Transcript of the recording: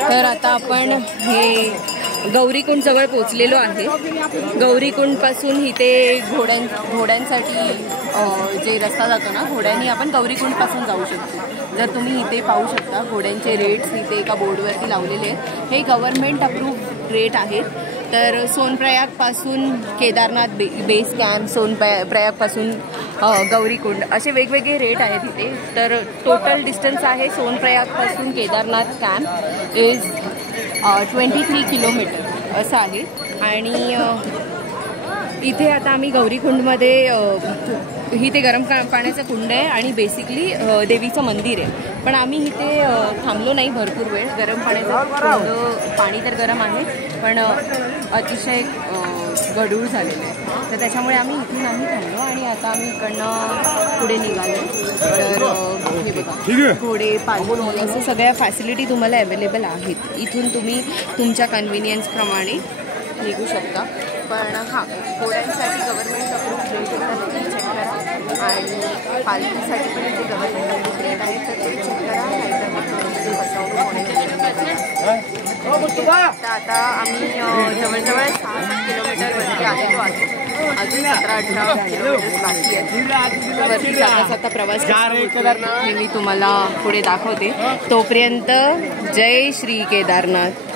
तर आता आपण हे गौरीकुंड जवळ पोहोचलेलो आहे। गौरीकुंड पासून इथे घोड्यांसाठी जे रस्ता जातो ना, घोड्यांनी आपण गौरीकुंड पासून जाऊ शकतो। जर तुम्ही इथे पाहू शकता घोड्यांचे रेट्स इथे एका बोर्डवरती लावलेले आहेत। हे गव्हर्नमेंट अप्रूव्ड रेट आहेत। तर सोनप्रयाग पासून केदारनाथ बेस कॅम्प, सोनप्रयाग पासून गौरीकुंड असे वेगवेगळे रेट आहेत इथे। तर टोटल डिस्टन्स आहे सोनप्रयाग पासून केदारनाथ कॅम्प इज 23 किलोमीटर असं आहे। आणि इथे आता आम्ही गौरीकुंडमध्ये इथे गरम पाण्याचं कुंड आहे आणि बेसिकली देवीचं मंदिर आहे। पण आम्ही इथे थांबलो नाही भरपूर वेळ। गरम पाण्याचं पाणी तर गरम आहे पण अतिशय गढूळ झालेलं आहे, तर त्याच्यामुळे आम्ही इथे नाही थांबलो आणि आता आम्ही इकडनं पुढे निघालो। तर हे बघा घोडे, पालखी असं सगळ्या फॅसिलिटी तुम्हाला अवेलेबल आहेत। इथून तुम्ही तुमच्या कन्व्हिनियन्सप्रमाणे निघू शकता। पण हां, घोड्यांसाठी गव्हर्नमेंट अप्रूव्ड रेट चेक करा आणि पालखीसाठी पण जे गव्हर्नमेंट अप्रूव्ड रेट आहे तर ते चेक करा, नाहीतर मग फसवणूक होण्याची शक्यता। आता आम्ही जवळजवळ 6-7 किलोमीटरवरती आलेलो आहे। अजून 17-18 किलोमीटर बाकी आहे। वरती जाता प्रवास मी तुम्हाला पुढे दाखवते। तोपर्यंत जय श्री केदारनाथ।